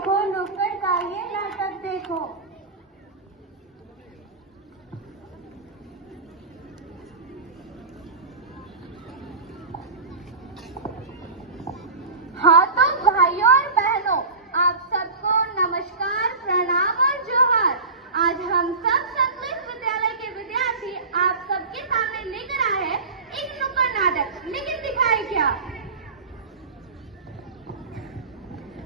देखो, नुक्कड़ का ये नाटक देखो। हाँ तो भाइयों और बहनों, आप सबको नमस्कार, प्रणाम और जोहार। आज हम सब संतलित विद्यालय के विद्यार्थी आप सबके सामने लेकर आए हैं एक नुक्कड़ नाटक। लेकिन दिखाए क्या?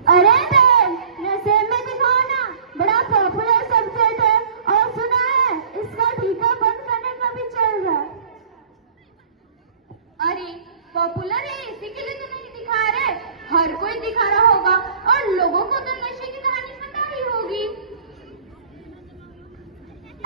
अरे बहन, नसेब में दिखाओ ना, बड़ा पॉपुलर सब्जेक्ट है और सुना है इसका टीका बंद करने का भी चल रहा है। अरे पॉपुलर है इसी के लिए तो नहीं दिखा रहे, हर कोई दिखा रहा होगा और लोगों को तो नशे की कहानी पता ही होगी।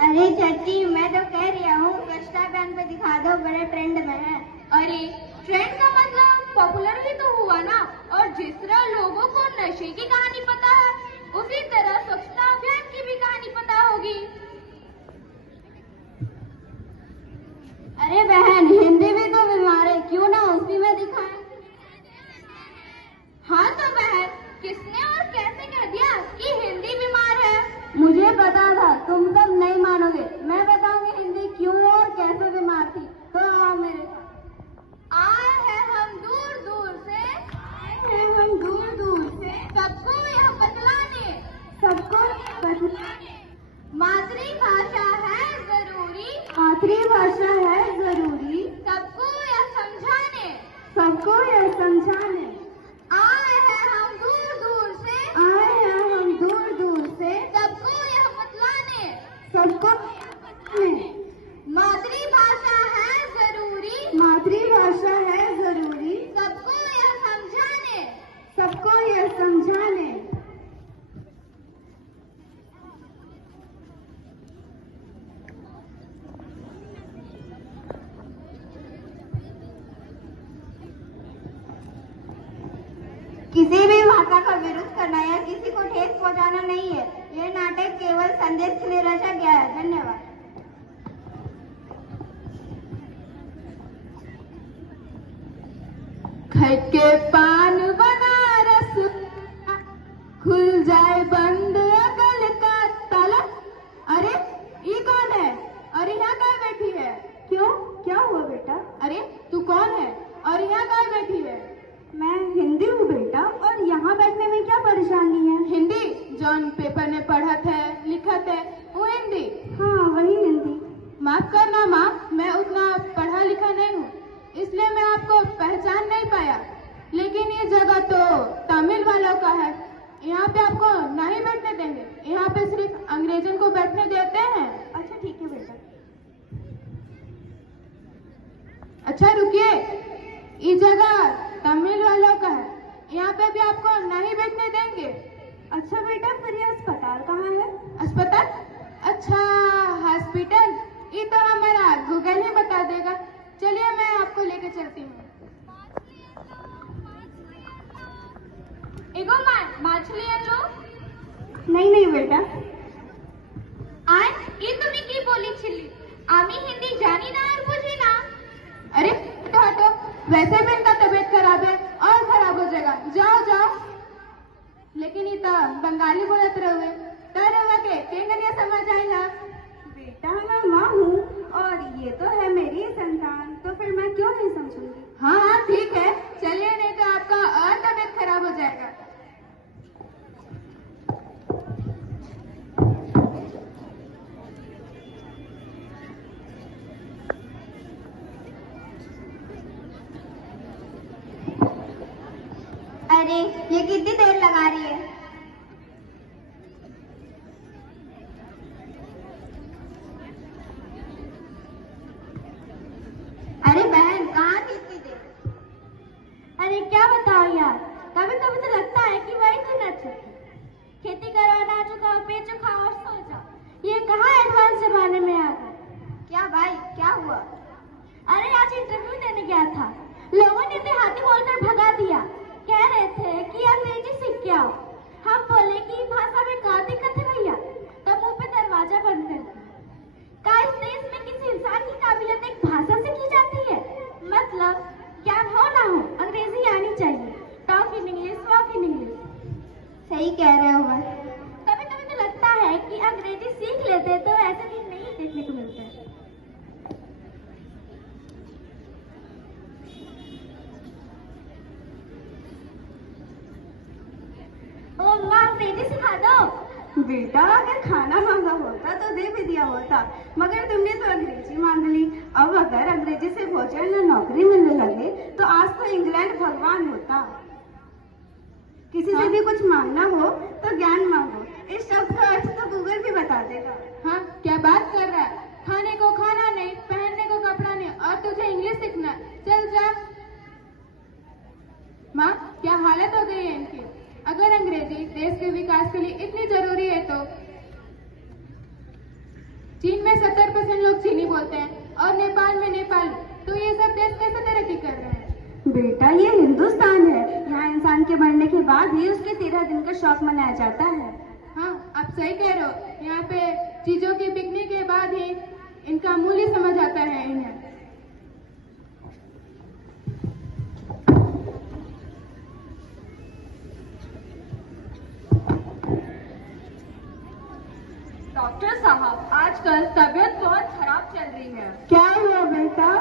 अरे चाची, मैं तो कह रही हूँ स्वच्छता अभियान पे दिखा दो, बड़े ट्रेंड में है। अरे ट्रेंड का मतलब पॉपुलर ही तो हुआ ना, और जिस तरह लोगों को नशे की कहानी पता है उसी तरह स्वच्छता अभियान की भी कहानी पता होगी। अरे बहन, हिंदी भी तो बीमार है, क्यों ना उसी में दिखाएं? हाँ तो बहन, किसने और कैसे कह दिया कि हिंदी बीमार है? मुझे पता था, तुम सब नहीं मानोगे। मैं बताऊंगी हिंदी क्यों और कैसे बीमार थी, तो आओ मेरे साथ। आए हैं हम दूर दूर से, सबको यह बतलाने, मातृभाषा है जरूरी, सबको यह समझाने, आए हैं हम दूर दूर से, सबको यह बतलाने, मातृभाषा है जरूरी, सबको यह समझाने। किसी भी भाषा का विरोध करना या किसी को ठेस पहुंचाना नहीं है। यह नाटक केवल संदेश के लिए रचा गया है। धन्यवाद। खटके पान बनारस, खुल जाए बंद अकल का ताला। अरे ये कौन है? अरे यहाँ कहाँ बैठी है? क्यों, क्या हुआ बेटा? अरे तू कौन है और यहाँ कहाँ बैठी है? मैं हिंदी हूँ बेटा, और यहाँ बैठने में क्या परेशानी है? हिंदी जौन पेपर में पढ़त है लिखत है वो हिंदी? हाँ वही हिंदी। माफ करना माँ, मैं उतना पढ़ा लिखा नहीं हूँ, इसलिए मैं आपको पहचान नहीं पाया। लेकिन ये जगह तो तमिल वालों का है, यहाँ पे आपको नहीं बैठने देंगे, यहाँ पे सिर्फ अंग्रेजों को बैठने देते हैं। अच्छा ठीक है बेटा। अच्छा रुकिए, ये जगह तमिल वालों का है, यहाँ पे भी आपको नहीं बैठने देंगे। अच्छा बेटा, फिर ये अस्पताल कहाँ है? अस्पताल? अच्छा हॉस्पिटल, ये तो हमारा गूगल ही बता देगा। चलिए मैं आपको लेके चलती हूँ। एगो माछली लो। नहीं बेटा। आज ये तुम्हें की बोली छिली? आमी हिंदी जानी ना और बुझी ना। अरे हटो, वैसे भी इनका तबीयत खराब है और खराब हो जाएगा, जाओ। लेकिन ये तो बंगाली बोलत रहे के केंगनिया समझ आई ना। बेटा मैं माँ हूँ और ये तो है मेरी संतान, तो फिर मैं क्यों नहीं समझूंगी? हाँ ठीक है, चलिए, नहीं तो आपका और तबीयत खराब हो जाएगा। अरे ये कितनी देर लगा रही है? अरे बहन, कहाँ थी इतनी देर? अरे क्या बताओ यार, कभी कभी तो लगता है कि वही तो न चुकी, खेती करो, ना चुकाओ, पेट चुकाओ और सो जाओ। ये कहाँ एडवांस जमाने में आ गए? क्या भाई, क्या हुआ? अरे आज इंटरव्यू देने गया था, लोगों ने देहाती बोलकर भगा दिया। कह रहे थे कि अंग्रेजी सीख के आओ। हम बोले कि भाषा में क्या दिक्कत है भैया, तब मुंह पे दरवाजा बंद कर दिया। क्या इस देश में किसी इंसान की काबिलियत एक भाषा से की जाती है? मतलब ज्ञान हो ना हो, अंग्रेजी आनी चाहिए। Talk in English, walk in English. सही कह रहे हो बस। कभी कभी तो लगता है कि अंग्रेजी सीख लेते तो ऐसे दिन नहीं देखने को मिलते। ओ माँ, अंग्रेजी सिखा दो। बेटा, अगर खाना मांगा होता तो दे भी दिया होता, मगर तुमने तो अंग्रेजी मांग ली। अब अगर अंग्रेजी से भोजन और नौकरी मिलने लगे तो आज तो इंग्लैंड भगवान होता। किसी से भी कुछ मांगना हो तो ज्ञान मांगो, इस शब्द का अर्थ तो गूगल भी बता देगा। हाँ, क्या बात कर रहा है? खाने को खाना नहीं, पहनने को कपड़ा नहीं, और तुझे इंग्लिश सीखना? चल जा। माँ, क्या हालत हो गई है इनकी। अगर अंग्रेजी देश के विकास के लिए इतनी जरूरी है तो चीन में 70% लोग चीनी बोलते हैं और नेपाल में नेपाली, तो ये सब देश कैसे तरक्की कर रहे हैं? बेटा, ये हिंदुस्तान है, यहाँ इंसान के मरने के बाद ही उसके 13 दिन का शौक मनाया जाता है। हाँ, आप सही कह रहे हो। यहाँ पे चीजों की बिकने के बाद ही इनका मूल्य समझ आता है इन्हें। डॉक्टर साहब, आजकल तबीयत बहुत खराब चल रही है। क्या हुआ बेटा?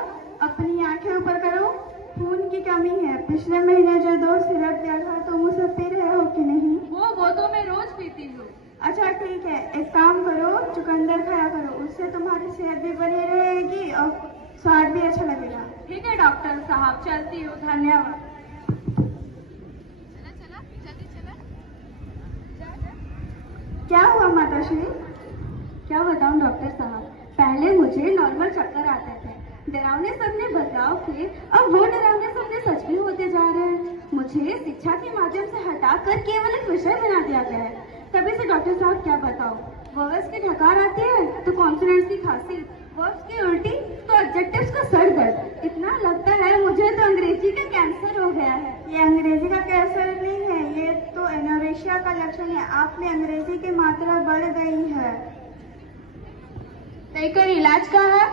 अपनी आंखें ऊपर करो। खून की कमी है। पिछले महीने जो 2 सिरप दिया था तुम उसे पी रहे हो कि नहीं? वो तो मैं रोज पीती हूँ। अच्छा ठीक है, एक काम करो, चुकंदर खाया करो, उससे तुम्हारी सेहत भी बनी रहेगी और स्वाद भी अच्छा लगेगा। ठीक है डॉक्टर साहब, चलती हूँ, धन्यवाद। क्या हुआ माताश्री? क्या बताऊं डॉक्टर साहब, पहले मुझे नॉर्मल चक्कर आते थे, डरावने सपने बदलाव के अब वो डरावने सपने सच भी होते जा रहे हैं। मुझे शिक्षा के माध्यम से हटाकर केवल एक विषय बना दिया गया है। तभी से डॉक्टर साहब क्या बताओ, वर्ब्स की ढकार आती है तो कॉन्सोनेंट्स की खांसी, वर्ब्स की उल्टी तो एडजेक्टिव्स का सर दर्द। इतना लगता है मुझे तो अंग्रेजी का कैंसर हो गया है। ये अंग्रेजी का कैंसर नहीं है, ये तो एनोरेशिया का लक्षण है। आप में अंग्रेजी की मात्रा बढ़ गई है। लेकर इलाज का है?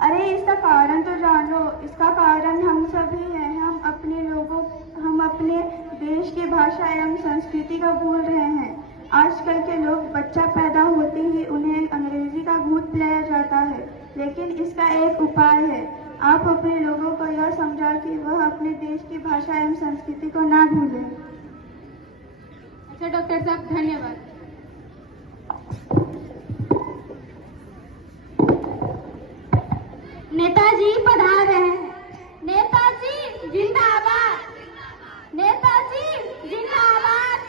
अरे इसका कारण तो जानो। इसका कारण हम सभी हैं। हम अपने देश की भाषा एवं संस्कृति को भूल रहे हैं। आजकल के लोग बच्चा पैदा होते ही उन्हें अंग्रेजी का भूत पिलाया जाता है, लेकिन इसका एक उपाय है। आप अपने लोगों को यह समझा कि वह अपने देश की भाषा एवं संस्कृति को ना भूलें। अच्छा डॉक्टर साहब, धन्यवाद। नेताजी पधार रहे हैं। नेताजी जिंदाबाद, नेताजी जिंदाबाद।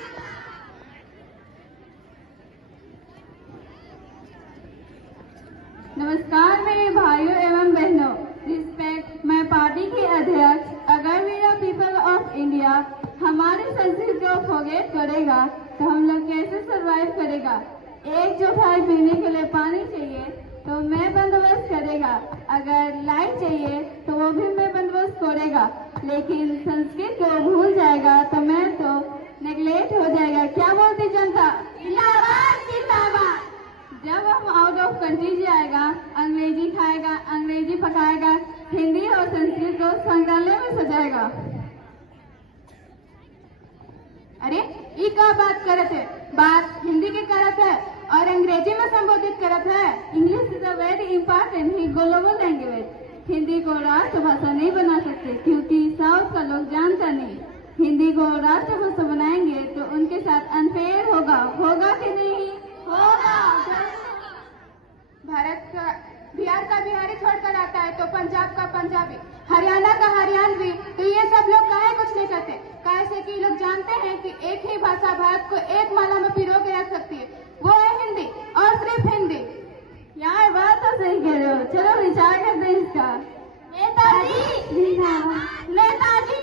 नमस्कार मेरे भाइयों एवं बहनों, रिस्पेक्ट, मैं पार्टी के अध्यक्ष। अगर मेरा पीपल ऑफ इंडिया हमारी संस्कृति को फॉरगेट करेगा तो हम लोग कैसे सरवाइव करेगा? एक जो भाई पीने के लिए पानी चाहिए तो मैं बंदोबस्त करेगा, अगर लाइट चाहिए तो वो भी मैं बंदोबस्त करेगा, लेकिन संस्कृत को भूल जाएगा तो मैं तो नेग्लेक्ट हो जाएगा। क्या बोलती जनता? जिंदाबाद जिंदाबाद। जब हम आउट ऑफ कंट्री जाएगा, अंग्रेजी खाएगा, अंग्रेजी पकाएगा, हिंदी और संस्कृत को संग्रहालय में सजाएगा। अरे ये क्या बात करत है? बात हिंदी के करत है और अंग्रेजी में संबोधित करत है। English is a very important he global language. Hindi को राष्ट्रभाषा नहीं बना सकते क्योंकि साउथ का लोग जानता नहीं। हिंदी को राष्ट्रभाषा बनाएंगे तो उनके साथ अनफेयर होगा। होगा कि नहीं? होगा। बिहार का बिहारी छोड़कर आता है तो पंजाब का पंजाबी, हरियाणा का हरियाणवी, तो ये सब लोग काहे कुछ नहीं करते? कैसे कि लोग जानते हैं कि एक ही भाषा भारत को एक माला में पिरो के रख सकती है, वो है हिंदी और सिर्फ हिंदी। यार बात तो सही कह रहे हो, चलो विचार करते हैं इसका। नेताजी नेताजी।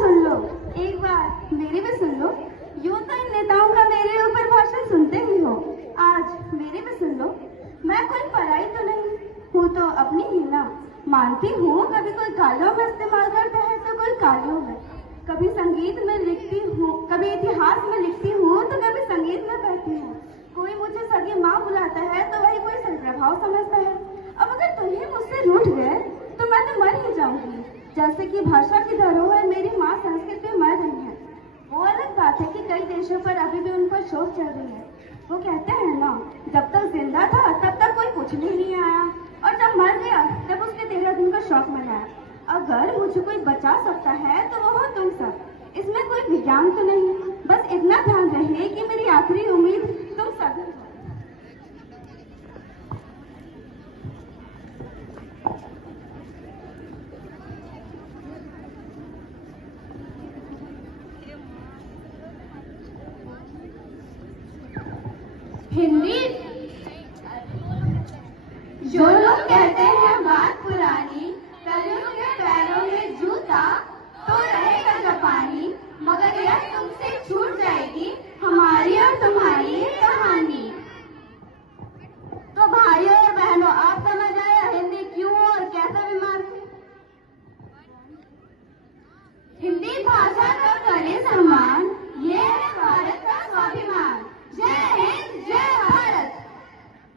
सुन लो, एक बार मेरी भी सुन लो। यूं तो इन नेताओं का मेरे ऊपर भाषण सुनते ही हो, आज मेरी भी सुन लो। मैं कोई पराई तो नहीं हूँ, तो अपनी ही ना मानती हूँ। कभी कोई गालियों में इस्तेमाल करता है तो कोई गालियों में, कभी संगीत में लिखती हूँ, कभी इतिहास में लिखती हूँ तो कभी संगीत में बहती हूँ। कोई मुझे सगी माँ बुलाता है तो वही कोई सदप्रभाव समझता है। अब अगर तुम ही टूट गए तो मैं तो मर ही जाऊंगी। जैसे कि भाषा की धरोहर मेरी माँ संस्कृत में मर रही है। वो अलग बात है कि कई देशों पर अभी भी उन पर शोक चल रही है। वो कहते हैं ना, जब तक जिंदा था तब तक कोई पूछने नहीं आया, और जब मर गया तब उसने 13 दिन का शौक मनाया। अगर मुझे कोई बचा सकता है तो वो हो तुम सब। इसमें कोई विज्ञान तो नहीं, बस इतना ध्यान रहे कि मेरी आखिरी उम्मीद तुम सभी हो। हिंदी। जो लोग कहते हैं बात पुरानी, कलियों के पैरों में जूता तो रहेगा जापानी, मगर यह तुमसे छूट जाएगी हमारी और तुम्हारी ये कहानी। तो भाइयों और बहनों, आप समझ